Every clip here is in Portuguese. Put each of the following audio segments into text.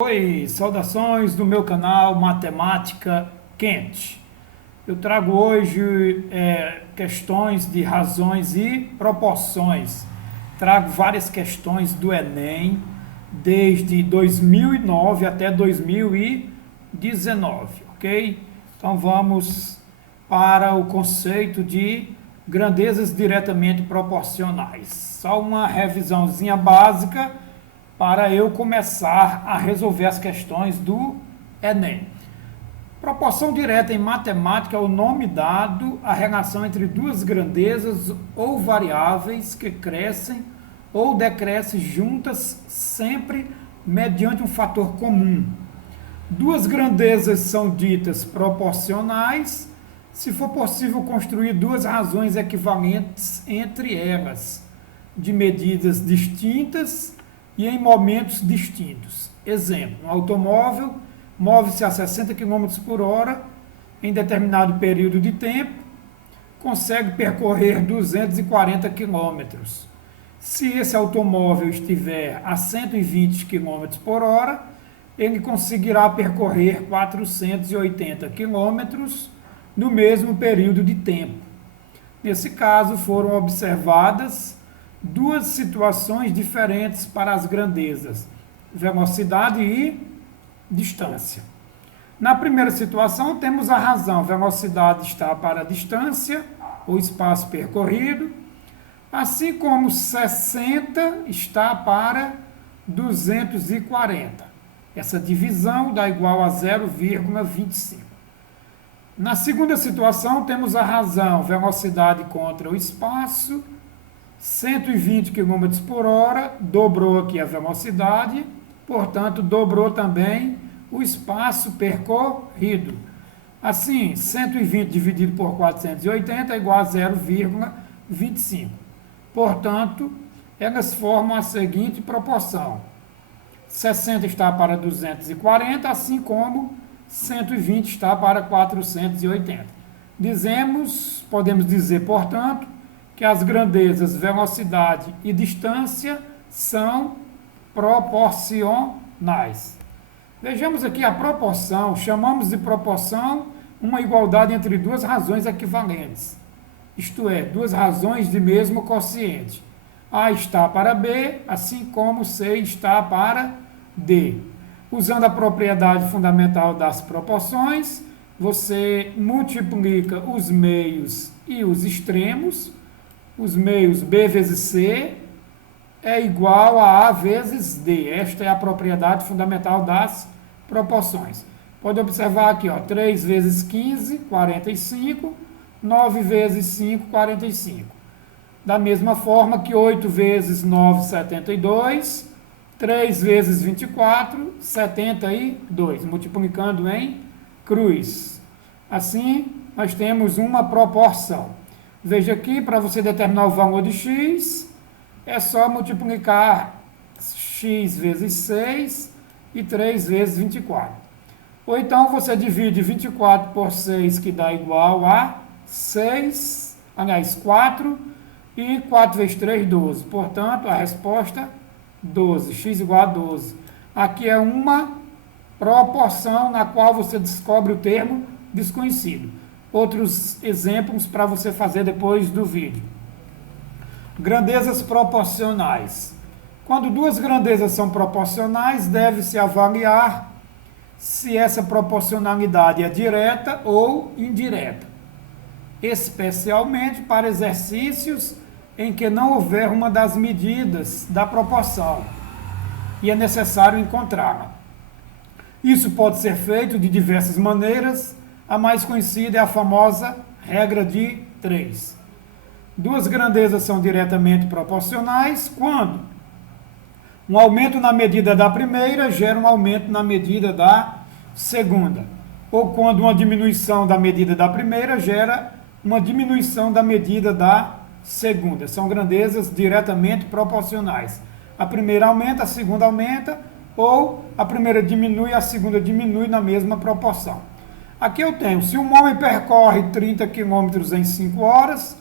Oi, saudações do meu canal Matemática Quente. Eu trago hoje questões de razões e proporções. Trago várias questões do Enem, desde 2009 até 2019, ok? Então vamos para o conceito de grandezas diretamente proporcionais. Só uma revisãozinha básica para eu começar a resolver as questões do Enem. Proporção direta em matemática é o nome dado à relação entre duas grandezas ou variáveis que crescem ou decrescem juntas sempre mediante um fator comum. Duas grandezas são ditas proporcionais se for possível construir duas razões equivalentes entre elas, de medidas distintas e em momentos distintos. Exemplo, um automóvel move-se a 60 km por hora em determinado período de tempo, consegue percorrer 240 km. Se esse automóvel estiver a 120 km por hora, ele conseguirá percorrer 480 km no mesmo período de tempo. Nesse caso, foram observadas duas situações diferentes para as grandezas, velocidade e distância. Na primeira situação, temos a razão, velocidade está para a distância, ou espaço percorrido, assim como 60 está para 240. Essa divisão dá igual a 0,25. Na segunda situação, temos a razão, velocidade contra o espaço, 120 km por hora, dobrou aqui a velocidade, portanto, dobrou também o espaço percorrido. Assim, 120 dividido por 480 é igual a 0,25. Portanto, elas formam a seguinte proporção. 60 está para 240, assim como 120 está para 480. Podemos dizer, portanto, que as grandezas velocidade e distância são proporcionais. Vejamos aqui a proporção. Chamamos de proporção uma igualdade entre duas razões equivalentes, isto é, duas razões de mesmo quociente. A está para B, assim como C está para D. Usando a propriedade fundamental das proporções, você multiplica os meios e os extremos. Os meios B vezes C é igual a A vezes D. Esta é a propriedade fundamental das proporções. Pode observar aqui, 3 vezes 15, 45, 9 vezes 5, 45. Da mesma forma que 8 vezes 9, 72, 3 vezes 24, 72, multiplicando em cruz. Assim, nós temos uma proporção. Veja aqui, para você determinar o valor de x, é só multiplicar x vezes 6 e 3 vezes 24. Ou então você divide 24 por 6, que dá igual a 4, e 4 vezes 3, 12. Portanto, a resposta, 12. X igual a 12. Aqui é uma proporção na qual você descobre o termo desconhecido. Outros exemplos para você fazer depois do vídeo. Grandezas proporcionais. Quando duas grandezas são proporcionais, deve-se avaliar se essa proporcionalidade é direta ou indireta, especialmente para exercícios em que não houver uma das medidas da proporção e é necessário encontrá-la. Isso pode ser feito de diversas maneiras. A mais conhecida é a famosa regra de 3. Duas grandezas são diretamente proporcionais quando um aumento na medida da primeira gera um aumento na medida da segunda, ou quando uma diminuição da medida da primeira gera uma diminuição da medida da segunda. São grandezas diretamente proporcionais. A primeira aumenta, a segunda aumenta, ou a primeira diminui, a segunda diminui na mesma proporção. Aqui eu tenho, se um homem percorre 30 km em 5 horas,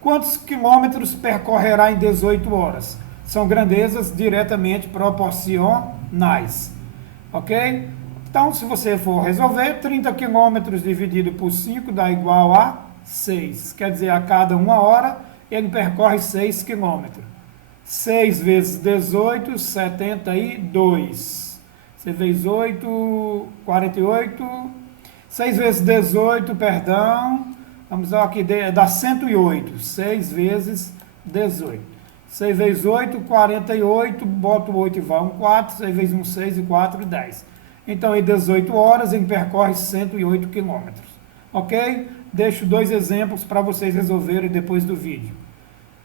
quantos quilômetros percorrerá em 18 horas? São grandezas diretamente proporcionais. ok? Então, se você for resolver, 30 km dividido por 5 dá igual a 6. Quer dizer, a cada 1 hora, ele percorre 6 km. 6 vezes 18, 72. 6 vezes 8, 48. 6 vezes 18, perdão. Vamos lá aqui, dá 108. 6 vezes 18. 6 vezes 8, 48. Boto 8 e vai 1, 4. 6 vezes 1, 6 e 4, 10. Então, em 18 horas, ele percorre 108 quilômetros. Ok? Deixo 2 exemplos para vocês resolverem depois do vídeo.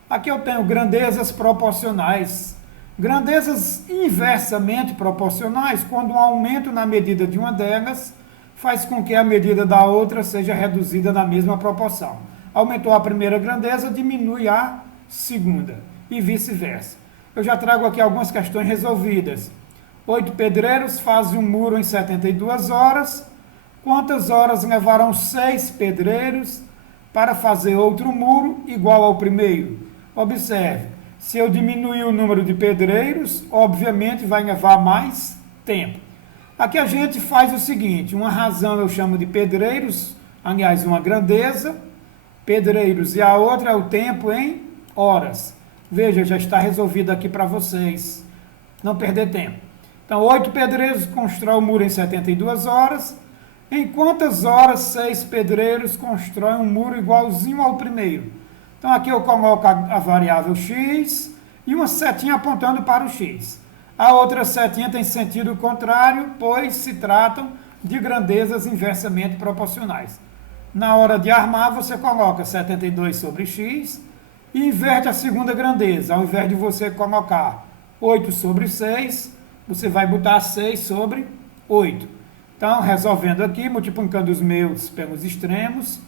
Aqui eu tenho grandezas proporcionais. Grandezas inversamente proporcionais, quando um aumento na medida de uma delas faz com que a medida da outra seja reduzida na mesma proporção. Aumentou a primeira grandeza, diminui a segunda, e vice-versa. Eu já trago aqui algumas questões resolvidas. 8 pedreiros fazem um muro em 72 horas. Quantas horas levarão 6 pedreiros para fazer outro muro igual ao primeiro? Observe, se eu diminuir o número de pedreiros, obviamente vai levar mais tempo. Aqui a gente faz o seguinte, uma razão eu chamo de pedreiros, aliás, uma grandeza, pedreiros, e a outra é o tempo em horas. Veja, já está resolvido aqui para vocês, não perder tempo. Então, 8 pedreiros constroem o muro em 72 horas. Em quantas horas 6 pedreiros constroem um muro igualzinho ao primeiro? Então, aqui eu coloco a variável x e uma setinha apontando para o x. A outra setinha tem sentido contrário, pois se tratam de grandezas inversamente proporcionais. Na hora de armar, você coloca 72 sobre x e inverte a segunda grandeza. Ao invés de você colocar 8 sobre 6, você vai botar 6 sobre 8. Então, resolvendo aqui, multiplicando os meus pelos extremos,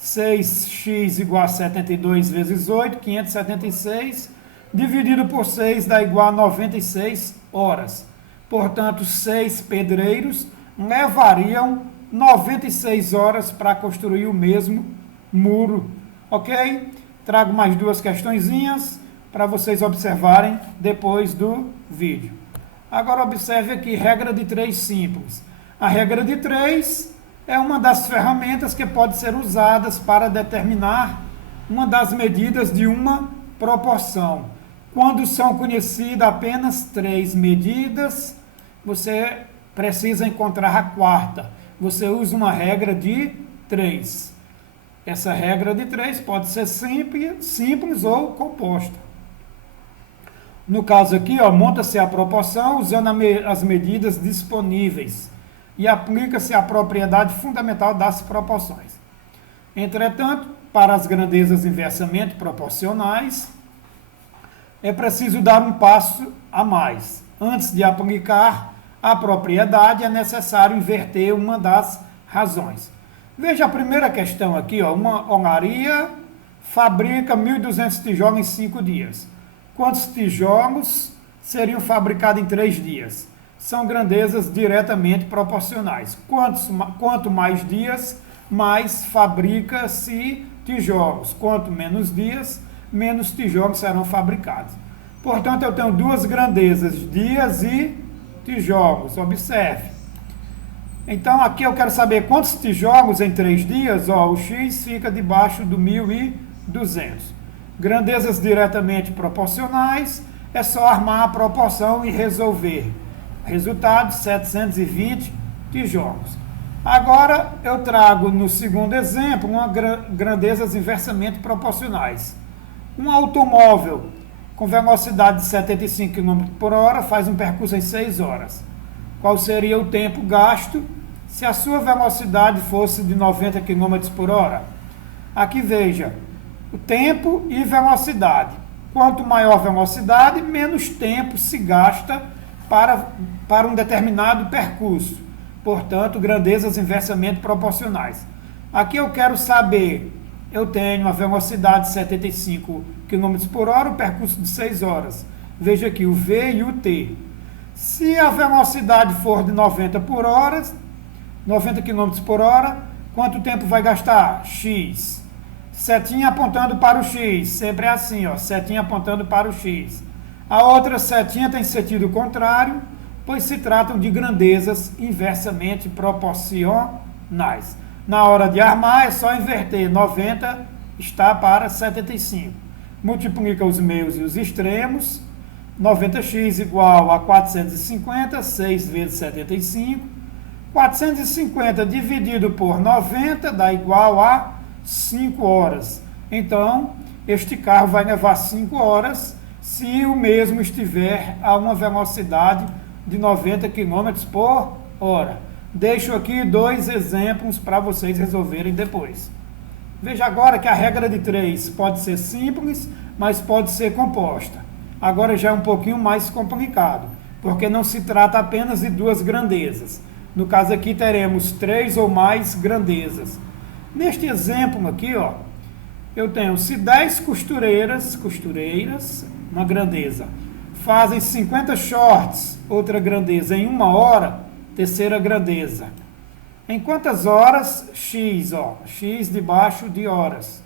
6x igual a 72 vezes 8, 576, dividido por 6 dá igual a 96 horas. Portanto, 6 pedreiros levariam 96 horas para construir o mesmo muro. Ok? Trago mais 2 questõezinhas para vocês observarem depois do vídeo. Agora observe aqui, regra de 3 simples. A regra de 3 é uma das ferramentas que pode ser usadas para determinar uma das medidas de uma proporção. Quando são conhecidas apenas 3 medidas, você precisa encontrar a quarta. Você usa uma regra de 3. Essa regra de 3 pode ser simples ou composta. No caso aqui, monta-se a proporção usando as medidas disponíveis e aplica-se a propriedade fundamental das proporções. Entretanto, para as grandezas inversamente proporcionais, é preciso dar um passo a mais. Antes de aplicar a propriedade, é necessário inverter uma das razões. Veja a primeira questão aqui, uma olaria fabrica 1.200 tijolos em 5 dias. Quantos tijolos seriam fabricados em 3 dias? São grandezas diretamente proporcionais. Quanto mais dias, mais fabrica-se tijolos. Quanto menos dias, menos tijolos serão fabricados. Portanto, eu tenho 2 grandezas, dias e tijolos. Observe. Então, aqui eu quero saber quantos tijolos em 3 dias. O x fica debaixo do 1.200. Grandezas diretamente proporcionais, é só armar a proporção e resolver. Resultado, 720 tijolos. Agora, eu trago no segundo exemplo, grandezas inversamente proporcionais. Um automóvel com velocidade de 75 km por hora faz um percurso em 6 horas. Qual seria o tempo gasto se a sua velocidade fosse de 90 km por hora? Aqui veja, o tempo e velocidade. Quanto maior a velocidade, menos tempo se gasta para um determinado percurso. Portanto, grandezas inversamente proporcionais. Aqui eu quero saber, eu tenho a velocidade de 75 km por hora, o percurso de 6 horas. Veja aqui o V e o T. Se a velocidade for de 90 km por hora, quanto tempo vai gastar? X. Setinha apontando para o X, sempre é assim, setinha apontando para o X. A outra setinha tem sentido contrário, pois se tratam de grandezas inversamente proporcionais. Na hora de armar, é só inverter 90 está para 75. Multiplica os meios e os extremos. 90x igual a 450, 6 vezes 75. 450 dividido por 90 dá igual a 5 horas. Então, este carro vai levar 5 horas se o mesmo estiver a uma velocidade de 90 km por hora. Deixo aqui 2 exemplos para vocês resolverem depois. Veja agora que a regra de 3 pode ser simples, mas pode ser composta. Agora já é um pouquinho mais complicado, porque não se trata apenas de 2 grandezas. No caso aqui teremos 3 ou mais grandezas. Neste exemplo aqui, ó, eu tenho se 10 costureiras, uma grandeza, fazem 50 shorts, outra grandeza, em 1 hora, terceira grandeza. Em quantas horas? X, ó, X debaixo de horas.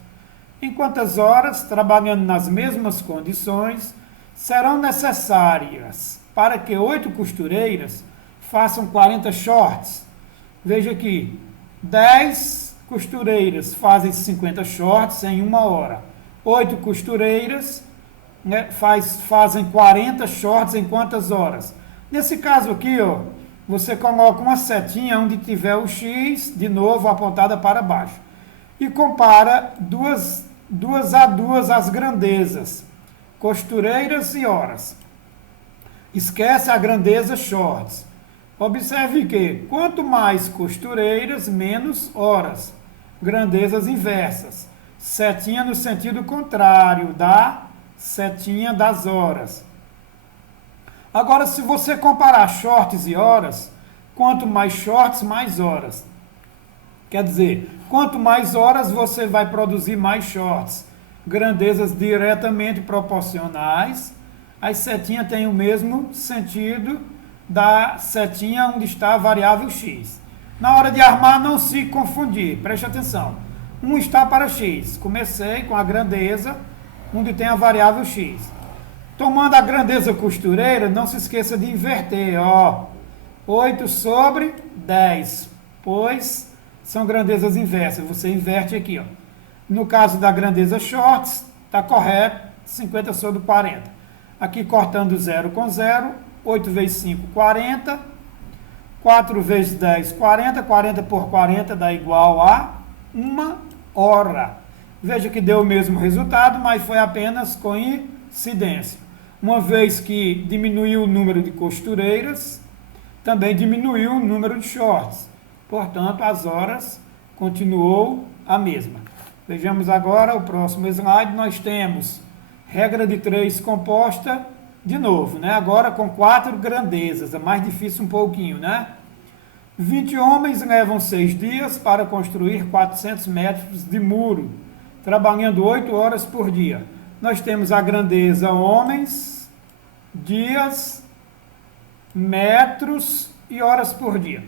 Em quantas horas, trabalhando nas mesmas condições, serão necessárias para que 8 costureiras façam 40 shorts? Veja aqui, 10 costureiras fazem 50 shorts em 1 hora. 8 costureiras, né, fazem 40 shorts em quantas horas? Nesse caso aqui, ó, você coloca uma setinha onde tiver o X, de novo, apontada para baixo. E compara duas a duas as grandezas, costureiras e horas. Esquece a grandeza shorts. Observe que, quanto mais costureiras, menos horas. Grandezas inversas. Setinha no sentido contrário da setinha das horas. Agora, se você comparar shorts e horas, quanto mais shorts, mais horas. Quer dizer, quanto mais horas você vai produzir mais shorts. Grandezas diretamente proporcionais. As setinhas têm o mesmo sentido da setinha onde está a variável x. Na hora de armar, não se confundir, preste atenção. Um está para x. Comecei com a grandeza onde tem a variável x. Tomando a grandeza costureira, não se esqueça de inverter, ó. 8 sobre 10, pois são grandezas inversas. Você inverte aqui, ó. No caso da grandeza shorts, está correto, 50 sobre 40. Aqui cortando 0 com 0, 8 vezes 5, 40. 4 vezes 10, 40. 40 por 40 dá igual a 1 hora. Veja que deu o mesmo resultado, mas foi apenas coincidência. Uma vez que diminuiu o número de costureiras, também diminuiu o número de shorts. Portanto, as horas continuou a mesma. Vejamos agora o próximo slide. Nós temos regra de 3 composta, de novo, né? Agora com 4 grandezas. É mais difícil um pouquinho, né? 20 homens levam 6 dias para construir 400 metros de muro, trabalhando 8 horas por dia. Nós temos a grandeza homens, dias, metros e horas por dia.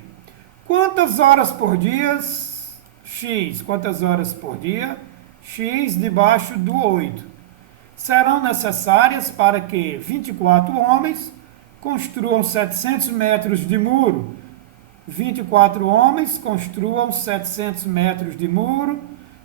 Quantas horas por dia? X. Quantas horas por dia? X debaixo do 8. Serão necessárias para que 24 homens construam 700 metros de muro. 24 homens construam 700 metros de muro,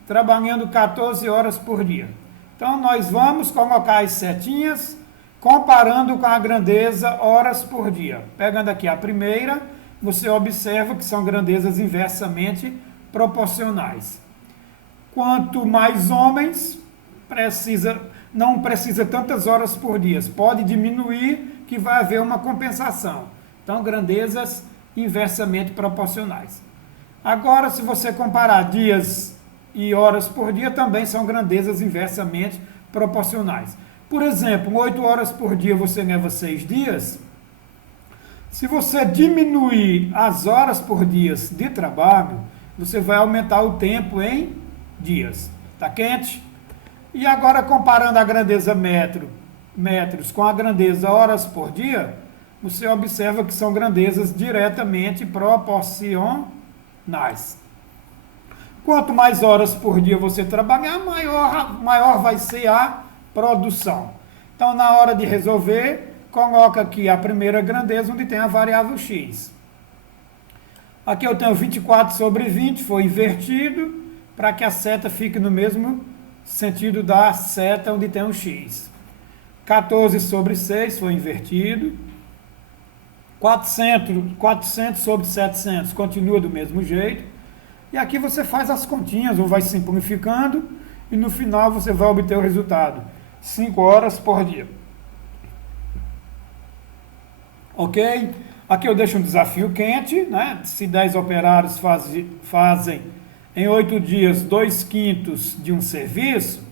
trabalhando 14 horas por dia. Então, nós vamos colocar as setinhas, comparando com a grandeza horas por dia. Pegando aqui a primeira, você observa que são grandezas inversamente proporcionais. Quanto mais homens, não precisa tantas horas por dia. Pode diminuir, que vai haver uma compensação. Então, grandezas inversamente proporcionais. Agora, se você comparar dias e horas por dia, também são grandezas inversamente proporcionais. Por exemplo, 8 horas por dia você leva 6 dias. Se você diminuir as horas por dia de trabalho, você vai aumentar o tempo em dias. Tá quente? E agora, comparando a grandeza metros com a grandeza horas por dia, você observa que são grandezas diretamente proporcionais. Quanto mais horas por dia você trabalhar, maior vai ser a produção. Então, na hora de resolver, coloca aqui a primeira grandeza onde tem a variável x. Aqui eu tenho 24 sobre 20, foi invertido, para que a seta fique no mesmo sentido da seta onde tem o x. 14 sobre 6 foi invertido. 400 sobre 700 continua do mesmo jeito. E aqui você faz as continhas, ou vai simplificando, e no final você vai obter o resultado. 5 horas por dia. Ok? Aqui eu deixo um desafio quente, né? Se 10 operários fazem em 8 dias 2/5 de um serviço,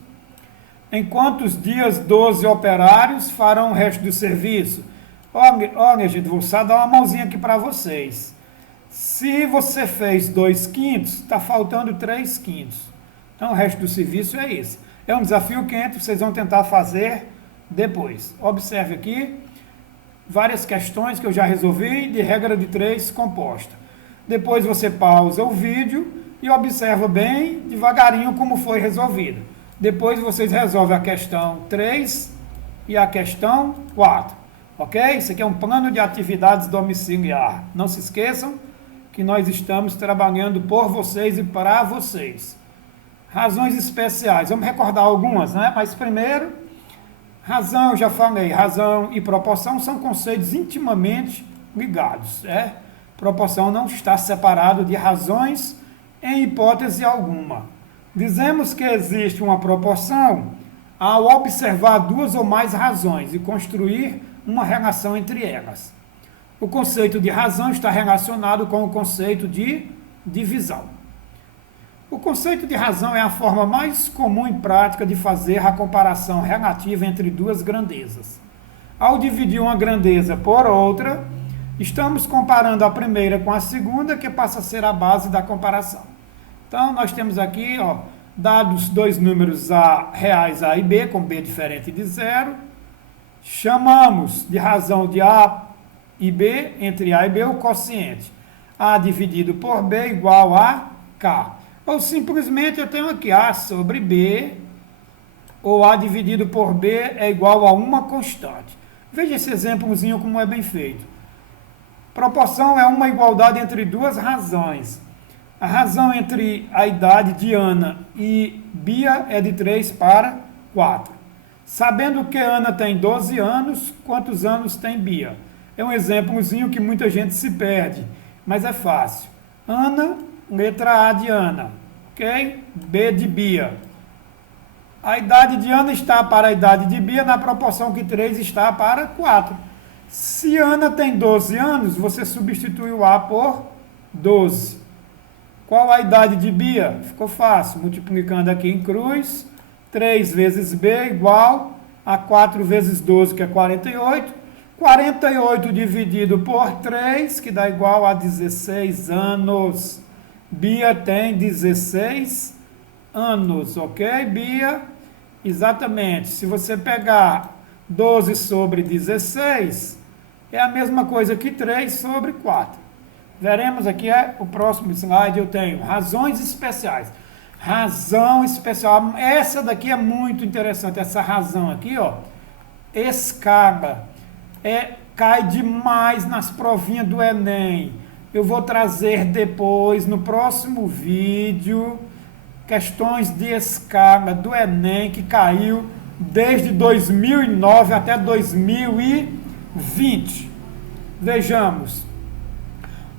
em quantos dias 12 operários farão o resto do serviço? Olha, gente, vou só dar uma mãozinha aqui para vocês. Se você fez 2/5, está faltando 3/5. Então o resto do serviço é esse. É um desafio quente, vocês vão tentar fazer depois. Observe aqui várias questões que eu já resolvi de regra de 3 composta. Depois você pausa o vídeo e observa bem devagarinho como foi resolvido. Depois vocês resolvem a questão 3 e a questão 4. Ok? Isso aqui é um plano de atividades domiciliar. Não se esqueçam que nós estamos trabalhando por vocês e para vocês. Razões especiais. Vamos recordar algumas, né? Mas primeiro, razão, eu já falei, razão e proporção são conceitos intimamente ligados. Proporção não está separado de razões em hipótese alguma. Dizemos que existe uma proporção ao observar duas ou mais razões e construir uma relação entre elas. O conceito de razão está relacionado com o conceito de divisão. O conceito de razão é a forma mais comum e prática de fazer a comparação relativa entre duas grandezas. Ao dividir uma grandeza por outra, estamos comparando a primeira com a segunda, que passa a ser a base da comparação. Então, nós temos aqui, dados dois números reais A e B, com B diferente de zero. Chamamos de razão de A e B, entre A e B, o quociente. A dividido por B igual a K. Ou simplesmente eu tenho aqui A sobre B, ou A dividido por B é igual a uma constante. Veja esse exemplozinho como é bem feito. Proporção é uma igualdade entre duas razões. A razão entre a idade de Ana e Bia é de 3 para 4. Sabendo que Ana tem 12 anos, quantos anos tem Bia? É um exemplozinho que muita gente se perde, mas é fácil. Ana, letra A de Ana, ok? B de Bia. A idade de Ana está para a idade de Bia na proporção que 3 está para 4. Se Ana tem 12 anos, você substitui o A por 12. Qual a idade de Bia? Ficou fácil, multiplicando aqui em cruz, 3 vezes B igual a 4 vezes 12, que é 48. 48 dividido por 3, que dá igual a 16 anos. Bia tem 16 anos, ok? Bia, exatamente. Se você pegar 12 sobre 16, é a mesma coisa que 3 sobre 4. Veremos aqui, o próximo slide, eu tenho razões especiais. Razão especial, essa daqui é muito interessante, essa razão aqui, escala, cai demais nas provinhas do Enem. Eu vou trazer depois, no próximo vídeo, questões de escala do Enem que caiu desde 2009 até 2020. Vejamos.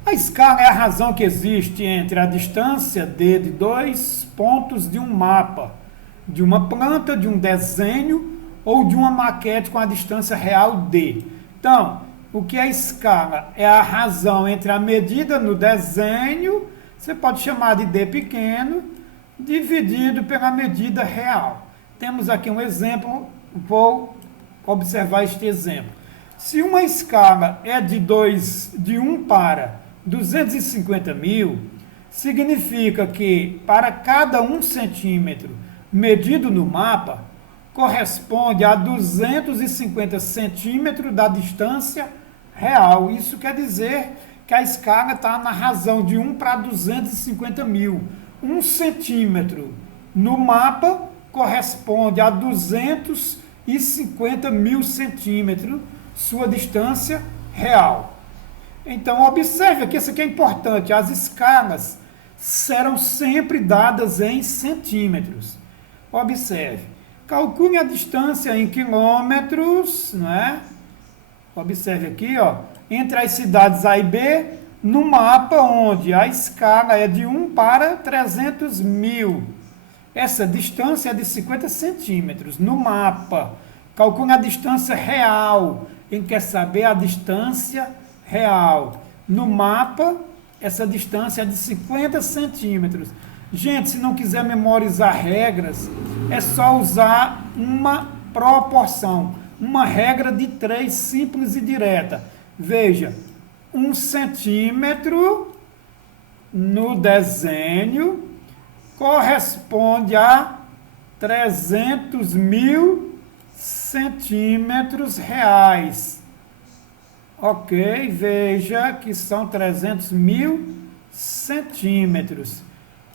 A escala é a razão que existe entre a distância D de 2 pontos de um mapa, de uma planta, de um desenho ou de uma maquete com a distância real D. Então, o que é escala? É a razão entre a medida no desenho, você pode chamar de D pequeno, dividido pela medida real. Temos aqui um exemplo, vou observar este exemplo. Se uma escala é de 1 para 250 mil, significa que para cada 1 centímetro medido no mapa, corresponde a 250 centímetros da distância real. Isso quer dizer que a escala está na razão de 1 para 250 mil. 1 centímetro no mapa corresponde a 250 mil centímetros sua distância real. Então, observe aqui, isso aqui é importante, as escalas serão sempre dadas em centímetros. Observe, calcule a distância em quilômetros, não é? Observe aqui, ó, entre as cidades A e B, no mapa onde a escala é de 1 para 300 mil. Essa distância é de 50 centímetros no mapa. Calcule a distância real. Quem quer saber a distância real? No mapa, essa distância é de 50 centímetros. Gente, se não quiser memorizar regras, é só usar uma proporção. Uma regra de 3, simples e direta. Veja, 1 centímetro no desenho corresponde a 300 mil centímetros reais. Ok, veja que são 300 mil centímetros.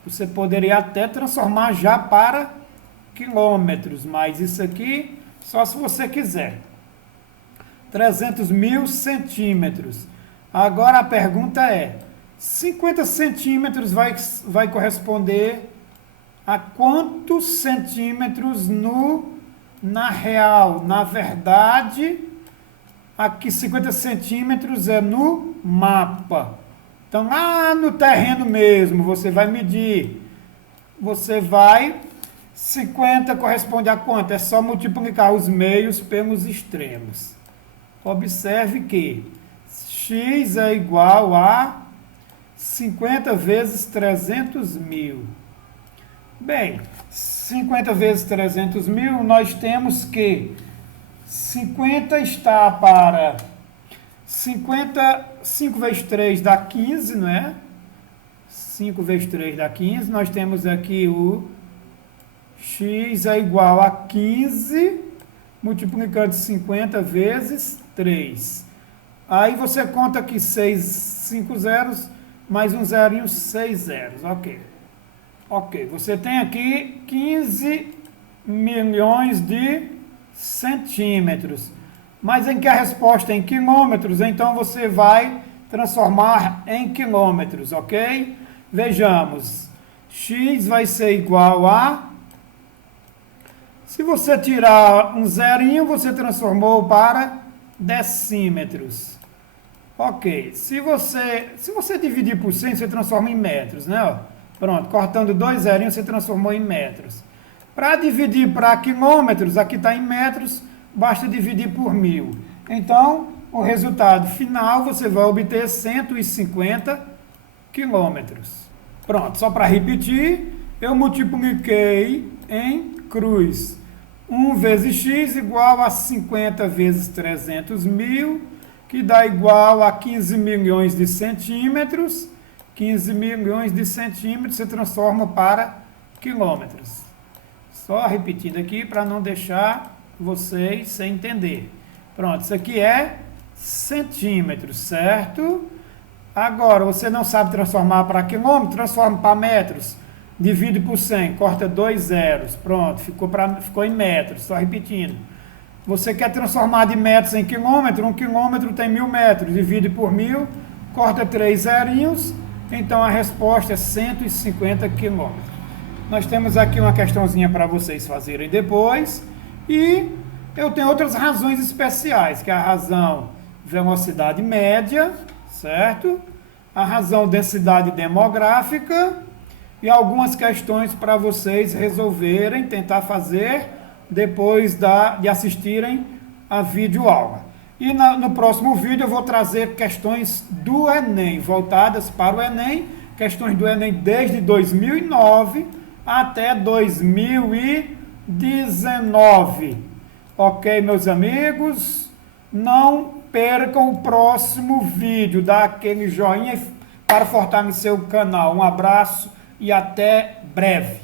Você poderia até transformar já para quilômetros, mas isso aqui só se você quiser. 300 mil centímetros. Agora a pergunta é, 50 centímetros vai corresponder a quantos centímetros na real? Na verdade, aqui 50 centímetros é no mapa. Então, lá no terreno mesmo, você vai medir. 50 corresponde a quanto? É só multiplicar os meios pelos extremos. Observe que x é igual a 50 vezes 300 mil. Bem, 50 vezes 300 mil, nós temos que 50 está para 50, 5 vezes 3 dá 15, não é? 5 vezes 3 dá 15. Nós temos aqui o x é igual a 15, multiplicando 50 vezes 3. Aí você conta aqui 5 zeros, mais um zerinho, 6 zeros. Ok. Ok, você tem aqui 15 milhões de centímetros. Mas em que a resposta é em quilômetros, então você vai transformar em quilômetros, ok? Vejamos. X vai ser igual a... Se você tirar um zerinho, você transformou para decímetros. Ok. Se você dividir por 100, você transforma em metros, né? Pronto, cortando 2 zerinhos, você transformou em metros. Para dividir para quilômetros, aqui está em metros, basta dividir por 1000. Então, o resultado final, você vai obter 150 quilômetros. Pronto, só para repetir, eu multipliquei em cruz. 1 vezes x igual a 50 vezes 300 mil, que dá igual a 15 milhões de centímetros. 15 milhões de centímetros se transforma para quilômetros. Só repetindo aqui para não deixar vocês sem entender. Pronto, isso aqui é centímetros, certo? Agora, você não sabe transformar para quilômetros, transforma para metros. Divide por 100, corta 2 zeros. Pronto, ficou em metros, só repetindo. Você quer transformar de metros em quilômetro, 1 quilômetro tem 1000 metros. Divide por 1000, corta 3 zerinhos. Então, a resposta é 150 quilômetros. Nós temos aqui uma questãozinha para vocês fazerem depois. E eu tenho outras razões especiais, que é a razão velocidade média, certo? A razão densidade demográfica e algumas questões para vocês resolverem, tentar fazer depois de assistirem a videoaula. E no próximo vídeo eu vou trazer questões do Enem, voltadas para o Enem, questões do Enem desde 2009 até 2019. Ok, meus amigos? Não percam o próximo vídeo, dá aquele joinha para fortalecer o canal. Um abraço e até breve.